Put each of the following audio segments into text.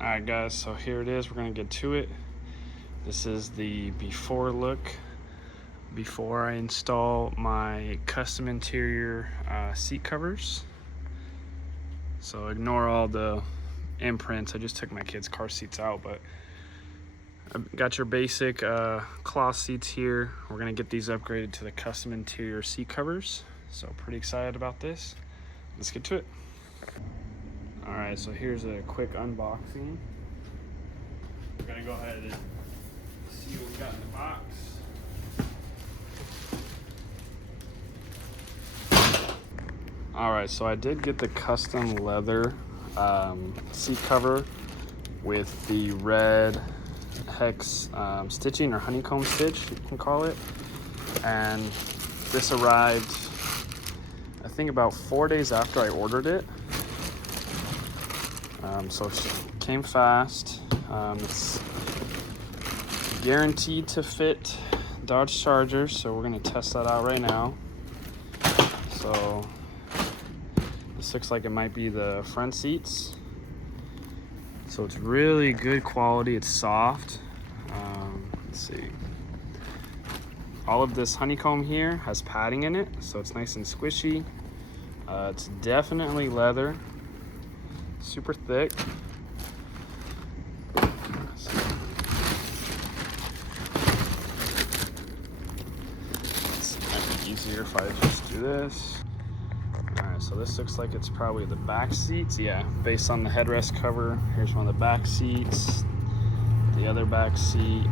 Alright guys, so here it is. We're gonna get to it. This is the before look before I install my custom interior seat covers. So ignore all the imprints. I just took my kids' car seats out, but I've got your basic cloth seats here. We're gonna get these upgraded to the custom interior seat covers. So pretty excited about this. Let's get to it. All right, so here's a quick unboxing. We're gonna go ahead and see what we got in the box. All right, so I did get the custom leather seat cover with the red hex stitching, or honeycomb stitch, you can call it. And this arrived, I think, about 4 days after I ordered it. So it came fast. It's guaranteed to fit Dodge Chargers, so we're gonna test that out right now. So this looks like it might be the front seats. So it's really good quality. It's soft. Let's see. All of this honeycomb here has padding in it, so it's nice and squishy. It's definitely leather. Super thick. This might be easier if I just do this. Alright, so this looks like it's probably the back seats. Yeah, based on the headrest cover. Here's one of the back seats. The other back seat.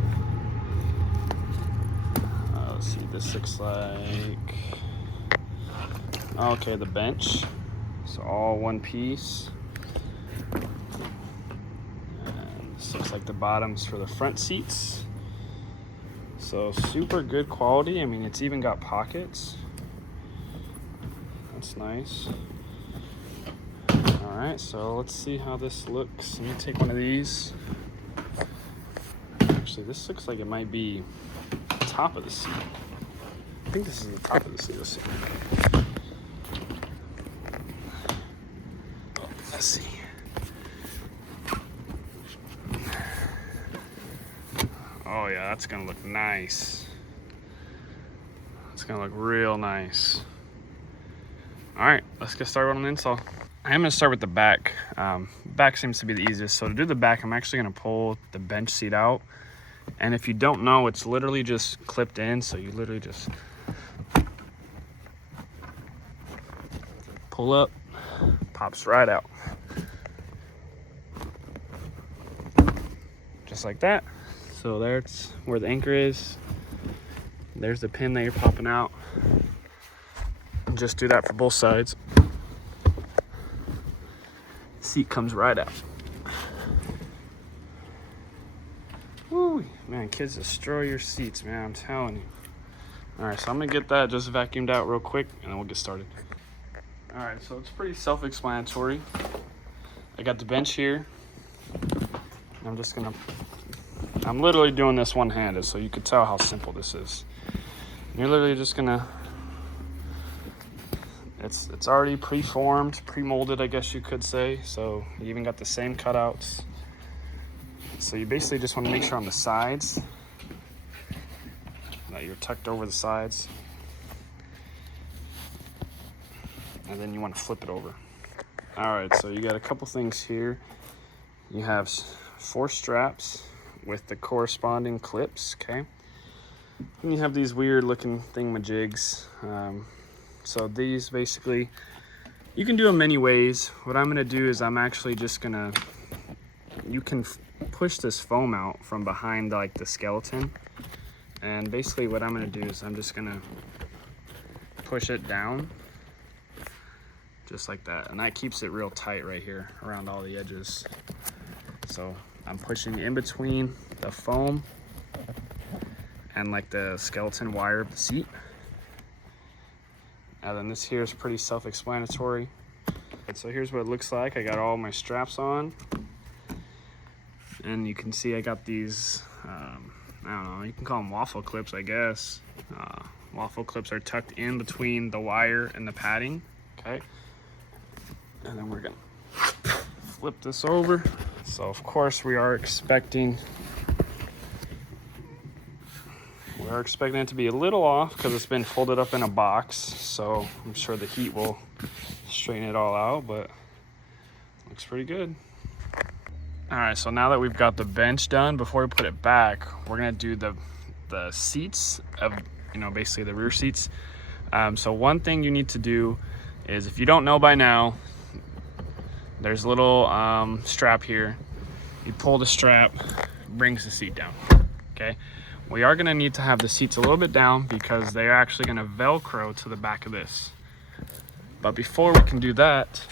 Let's see, this looks like... Okay, the bench. So all one piece. This looks like the bottoms for the front seats. So super good quality. I mean, it's even got pockets. That's nice. All right, so let's see how this looks. Let me take one of these. Actually, this looks like it might be the top of the seat. I think this is the top of the seat. Let's see. Let's see. Oh yeah, that's gonna look nice. It's gonna look real nice. All right, let's get started on the install. I am gonna start with the back. Back seems to be the easiest. So to do the back, I'm actually gonna pull the bench seat out. And if you don't know, it's literally just clipped in. So you literally just pull up, pops right out. Just like that. So there's where the anchor is. There's the pin that you're popping out. Just do that for both sides. Seat comes right out. Woo, man, kids destroy your seats, man, I'm telling you. All right, so I'm gonna get that just vacuumed out real quick and then we'll get started. All right, so it's pretty self-explanatory. I got the bench here. I'm literally doing this one-handed, so you could tell how simple this is. You're literally just gonna, it's already pre-formed, pre-molded, I guess you could say. So you even got the same cutouts. So you basically just want to make sure on the sides that you're tucked over the sides. And then you want to flip it over. All right, so you got a couple things here. You have 4 straps with the corresponding clips, okay? And you have these weird looking thingamajigs. So these basically, you can do them many ways. What I'm gonna do is I'm actually just gonna, you can push this foam out from behind like the skeleton. And basically what I'm gonna do is I'm just gonna push it down, just like that. And that keeps it real tight right here around all the edges. So I'm pushing in between the foam and like the skeleton wire of the seat. And then this here is pretty self-explanatory. So here's what it looks like. I got all my straps on. And you can see I got these, I don't know, you can call them waffle clips, I guess. Waffle clips are tucked in between the wire and the padding, okay? And then we're gonna flip this over So of course we are expecting it to be a little off because it's been folded up in a box. So I'm sure the heat will straighten it all out, but looks pretty good. All right, so now that we've got the bench done, before we put it back, we're gonna do the seats of, basically the rear seats. So one thing you need to do is, if you don't know by now, there's a little strap here. You pull the strap, brings the seat down, okay? We are gonna need to have the seats a little bit down because they're actually gonna Velcro to the back of this. But before we can do that,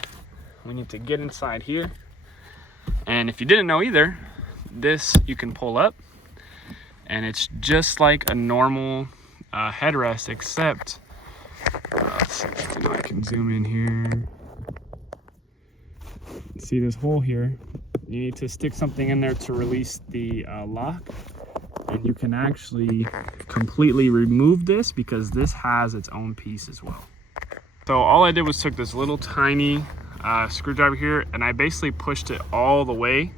we need to get inside here. And if you didn't know either, this you can pull up and it's just like a normal headrest, except, let's see if I can zoom in here. See this hole here? You need to stick something in there to release the lock. And you can actually completely remove this because this has its own piece as well. So all I did was took this little tiny screwdriver here and I basically pushed it all the way.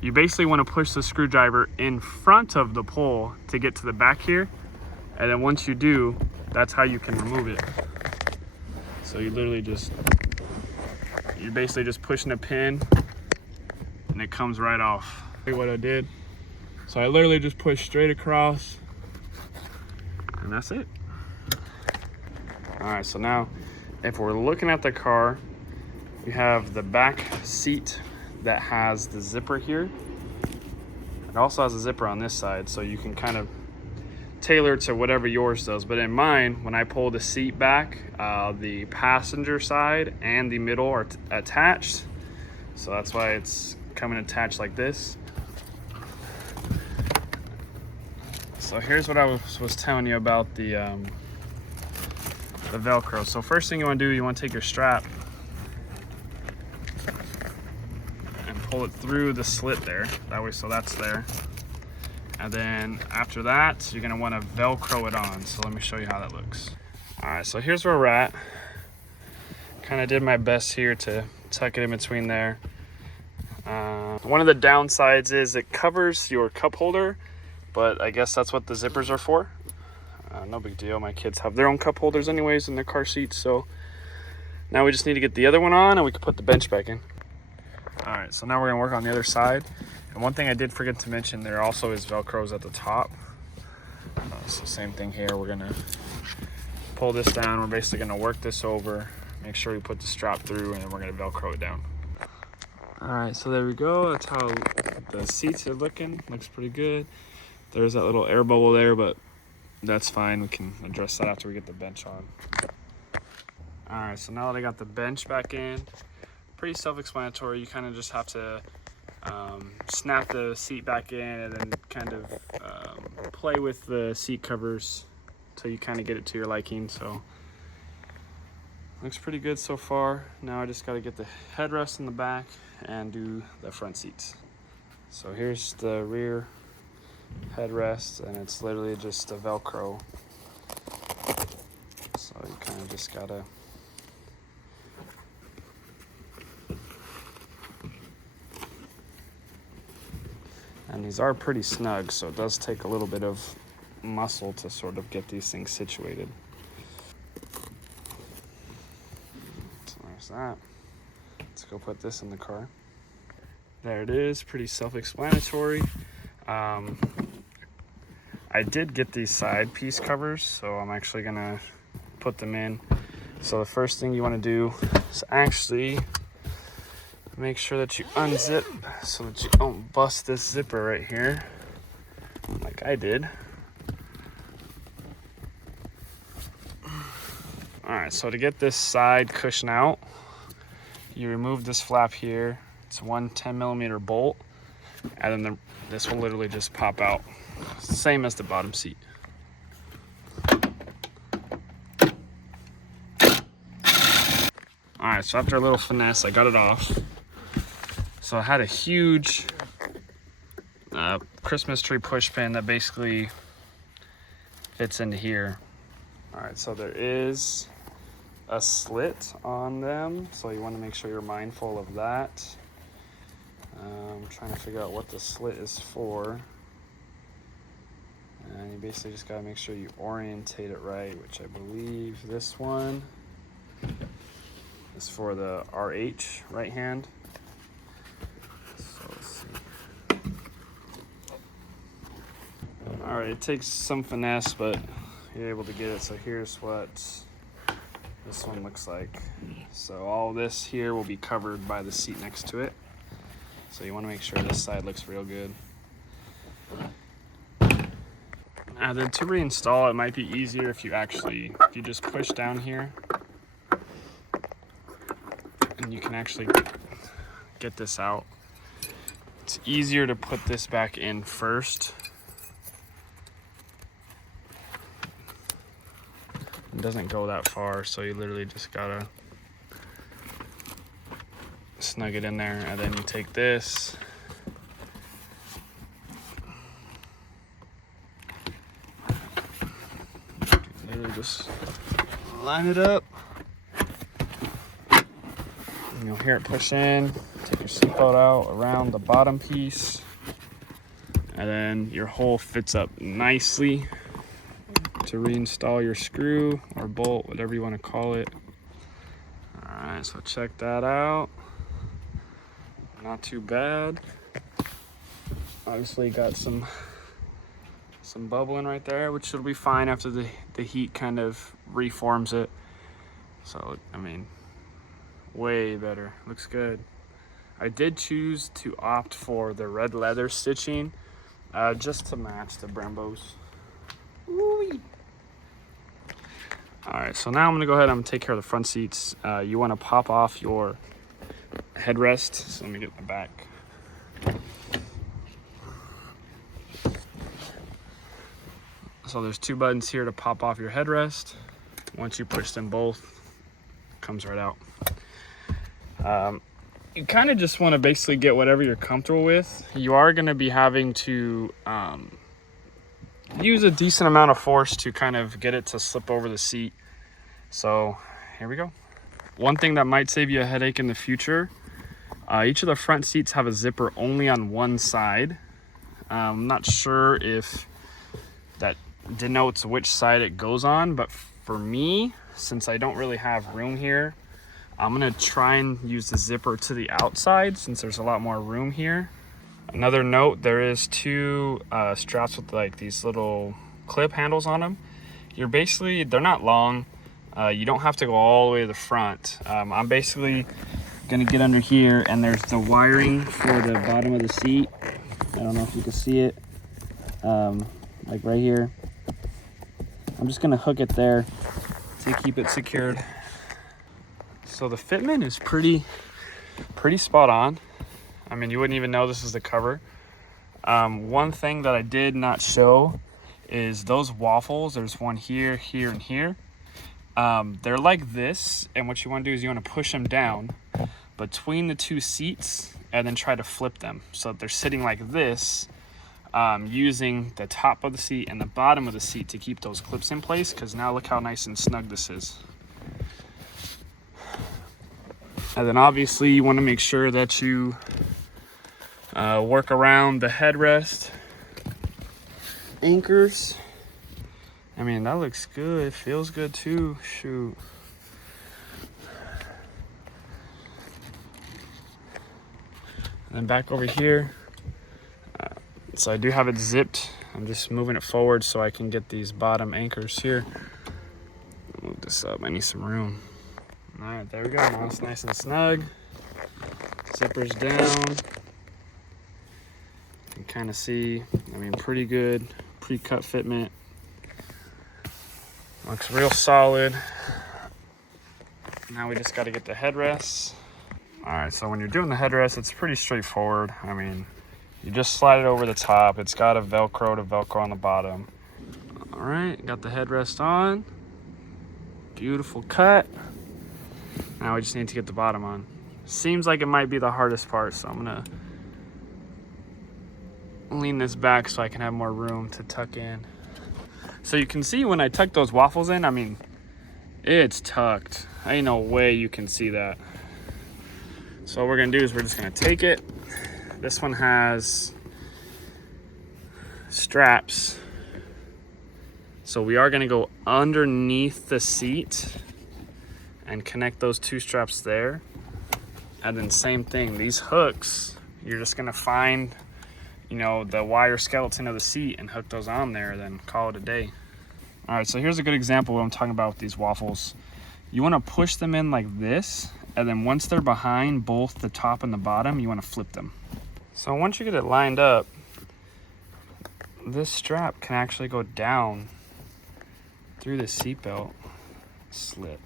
You basically want to push the screwdriver in front of the pole to get to the back here. And then once you do, that's how you can remove it. So you literally you're basically just pushing a pin and it comes right off. Look what I did. So I literally just pushed straight across and that's it. All right, so now if we're looking at the car, you have the back seat that has the zipper here. It also has a zipper on this side, so you can kind of tailor it to whatever yours does. But in mine, when I pull the seat back, the passenger side and the middle are attached. So that's why it's coming attached like this. So here's what I was telling you about the Velcro. So first thing you want to do, you want to take your strap and pull it through the slit there. That way, so that's there. And then after that, you're gonna want to Velcro it on. So let me show you how that looks. All right, so here's where we're at. Kind of did my best here to tuck it in between there. One of the downsides is it covers your cup holder, but I guess that's what the zippers are for. No big deal. My kids have their own cup holders anyways in their car seats. So now we just need to get the other one on and we can put the bench back in. All right, so now we're gonna work on the other side. And one thing I did forget to mention, there also is Velcros at the top. So same thing here. We're gonna pull this down. We're basically gonna work this over, make sure we put the strap through, and then we're gonna Velcro it down. All right, so there we go. That's how the seats are looking. Looks pretty good. There's that little air bubble there, but that's fine. We can address that after we get the bench on. All right, so now that I got the bench back in, pretty self-explanatory. You kind of just have to snap the seat back in and then kind of play with the seat covers till you kind of get it to your liking. So looks pretty good so far. Now I just got to get the headrest in the back and do the front seats. So here's the rear headrest, and it's literally just a Velcro. So you kind of just gotta and these are pretty snug, so it does take a little bit of muscle to sort of get these things situated. So there's that. Let's go put this in the car. There it is, pretty self-explanatory. I did get these side piece covers, so I'm actually gonna put them in. So the first thing you want to do is actually make sure that you unzip so that you don't bust this zipper right here like I did. All right, so to get this side cushion out, you remove this flap here. It's one 10mm bolt, and then this will literally just pop out. Same as the bottom seat. All right, so after a little finesse, I got it off. So I had a huge Christmas tree push pin that basically fits into here. All right, so there is a slit on them, so you want to make sure you're mindful of that. I'm trying to figure out what the slit is for. And you basically just gotta make sure you orientate it right, which I believe this one is for the RH, right hand. So let's see. All right, it takes some finesse, but you're able to get it. So here's what this one looks like. So all this here will be covered by the seat next to it. So you wanna make sure this side looks real good. Then to reinstall, it might be easier if you just push down here, and you can actually get this out. It's easier to put this back in first. It doesn't go that far, so you literally just gotta snug it in there, and then you take this. Just line it up. And you'll hear it push in. Take your seatbelt out around the bottom piece, and then your hole fits up nicely to reinstall your screw or bolt, whatever you want to call it. All right, so check that out. Not too bad. Obviously got some bubbling right there, which will be fine after the heat kind of reforms it. So, I mean, way better. Looks good. I did choose to opt for the red leather stitching just to match the Brembos. Ooh-wee. All right, so now I'm gonna go ahead and take care of the front seats. You wanna pop off your headrest. So let me get the back. So there's two buttons here to pop off your headrest. Once you push them both, it comes right out. You kind of just want to basically get whatever you're comfortable with. You are going to be having to use a decent amount of force to kind of get it to slip over the seat. So here we go. One thing that might save you a headache in the future, each of the front seats have a zipper only on one side. I'm not sure if that denotes which side it goes on, but for me, since I don't really have room here, I'm gonna try and use the zipper to the outside since there's a lot more room here. Another note, there is two straps with like these little clip handles on them. They're not long. You don't have to go all the way to the front. I'm basically gonna get under here, and there's the wiring for the bottom of the seat. I don't know if you can see it, like right here. I'm just gonna hook it there to keep it secured. So the fitment is pretty spot on. I mean, you wouldn't even know this is the cover. One thing that I did not show is those waffles. There's one here, here, and here. They're like this, and what you want to do is you want to push them down between the two seats and then try to flip them so that they're sitting like this, using the top of the seat and the bottom of the seat to keep those clips in place, because now look how nice and snug this is. And then obviously you want to make sure that you work around the headrest anchors. I mean, that looks good. It feels good too. Shoot. And then back over here. So I do have it zipped. I'm just moving it forward so I can get these bottom anchors here. Move this up. I need some room. All right, there we go. Now it's nice and snug. Zippers down. You can kind of see, I mean, pretty good pre-cut fitment. Looks real solid. Now we just got to get the headrests. All right, so when you're doing the headrest, it's pretty straightforward. I mean, you just slide it over the top. It's got a Velcro to Velcro on the bottom. All right, got the headrest on. Beautiful cut. Now we just need to get the bottom on. Seems like it might be the hardest part, so I'm gonna lean this back so I can have more room to tuck in. So you can see when I tuck those waffles in, I mean, it's tucked. Ain't no way you can see that. So what we're gonna do is we're just gonna take it, This one has straps. So we are gonna go underneath the seat and connect those 2 straps there. And then same thing, these hooks, you're just gonna find, you know, the wire skeleton of the seat and hook those on there, then call it a day. All right, so here's a good example of what I'm talking about with these waffles. You wanna push them in like this, and then once they're behind both the top and the bottom, you wanna flip them. So once you get it lined up, this strap can actually go down through the seatbelt slit.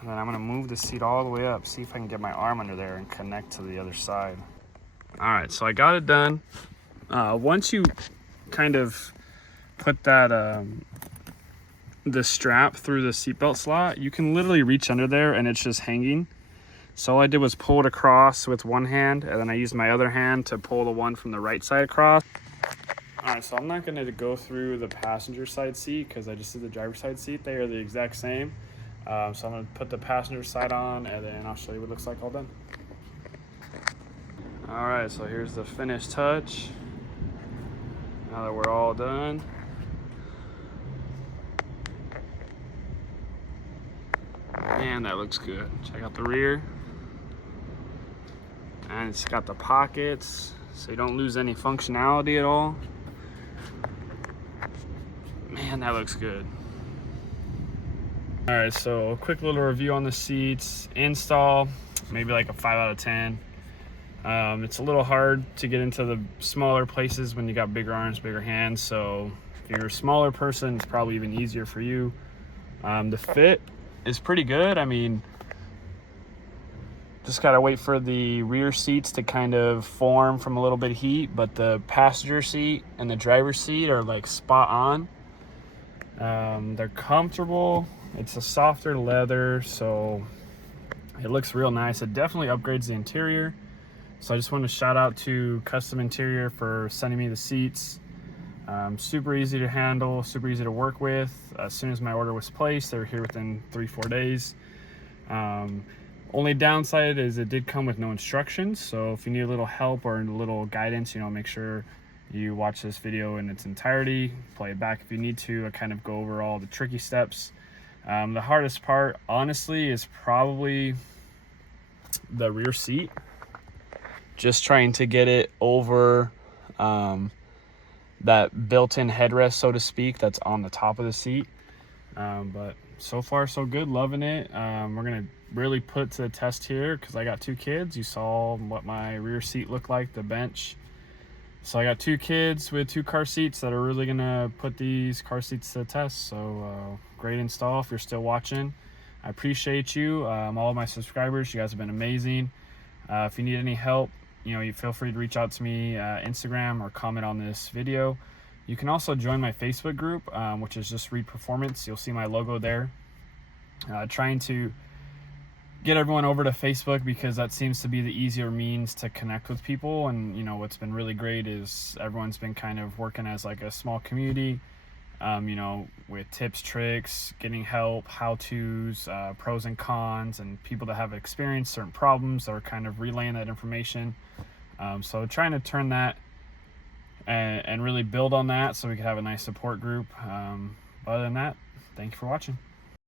And then I'm gonna move the seat all the way up, see if I can get my arm under there and connect to the other side. All right, so I got it done. Once you kind of put that the strap through the seatbelt slot, you can literally reach under there and it's just hanging. So all I did was pull it across with one hand, and then I used my other hand to pull the one from the right side across. All right, so I'm not gonna go through the passenger side seat because I just did the driver's side seat. They are the exact same. So I'm gonna put the passenger side on, and then I'll show you what it looks like all done. All right, so here's the finished touch. Now that we're all done. Man, that looks good. Check out the rear. And it's got the pockets, so you don't lose any functionality at all. Man, that looks good. All right, so a quick little review on the seats. Install, maybe like a 5 out of 10. It's a little hard to get into the smaller places when you got bigger arms, bigger hands. So if you're a smaller person, it's probably even easier for you. The fit is pretty good. I mean, just gotta wait for the rear seats to kind of form from a little bit of heat, but the passenger seat and the driver's seat are like spot on. They're comfortable. It's a softer leather, so it looks real nice. It definitely upgrades the interior. So I just want to shout out to Kustom Interior for sending me the seats. Super easy to handle, super easy to work with. As soon as my order was placed, they were here within 3-4 days. Only downside is it did come with no instructions. So if you need a little help or a little guidance, you know, make sure you watch this video in its entirety, play it back if you need to. I kind of go over all the tricky steps. The hardest part, honestly, is probably the rear seat. Just trying to get it over that built-in headrest, so to speak, that's on the top of the seat. But so far, so good. Loving it. We're going to really put to the test here because I got 2 kids. You saw what my rear seat looked like, the bench. So I got 2 kids with 2 car seats that are really going to put these car seats to the test. So great install if you're still watching. I appreciate you. All of my subscribers, you guys have been amazing. If you need any help, you know, you feel free to reach out to me, Instagram, or comment on this video. You can also join my Facebook group, which is just Reed Performance. You'll see my logo there. Trying to get everyone over to Facebook because that seems to be the easier means to connect with people. And you know, what's been really great is everyone's been kind of working as like a small community, you know, with tips, tricks, getting help, how-tos, pros and cons, and people that have experienced certain problems are kind of relaying that information. So trying to turn that and really build on that so we can have a nice support group. Other than that, thank you for watching.